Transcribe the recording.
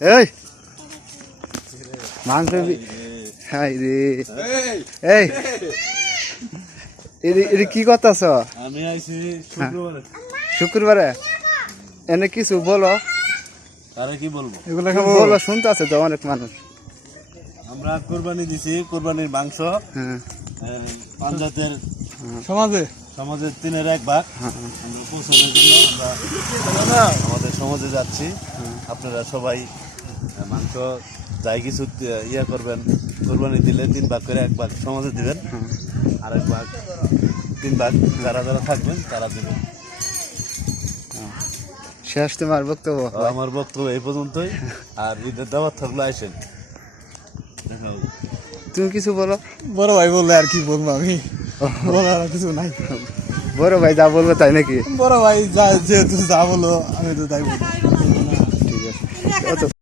এই মাংস হাই রে এই এটা কি করতেছ? আমি আইছি শুক্রবারে এনে কিছু বলো। তারা কি বলবো? এগুলো বলো, শুনতে আছে তো অনেক মানুষ। আমরা কোরবানি দিছি, কোরবানির মাংস পাঞ্জাতের সমাজের 3/1 আমরা পৌঁছানোর জন্য আমরা আমাদের সমাজে যাচ্ছি। আপনারা সবাই মাংস যাই কিছু ইয়া করবেন, কোরবানি দিলে 3 ভাগ করে 1 ভাগ সমাজে দিবেন, আর 1 ভাগ 3 ভাগ যারা যারা থাকবেন তারা দিবেন। শেষ তোমার বক্তব্য? আমার বক্তব্য এই পর্যন্তই। আর ঈদের দাওয়াত থাকলে আসেন, দেখা হবে। তুমি কিছু বলো। বড় ভাই বললে আর কি বলবো, আমি বলার আর কিছু নাই। বড় ভাই যা বলবো তাই নাকি? বড় ভাই যা যেহেতু যা বলো আমি তো তাই বলবো। ঠিক আছে।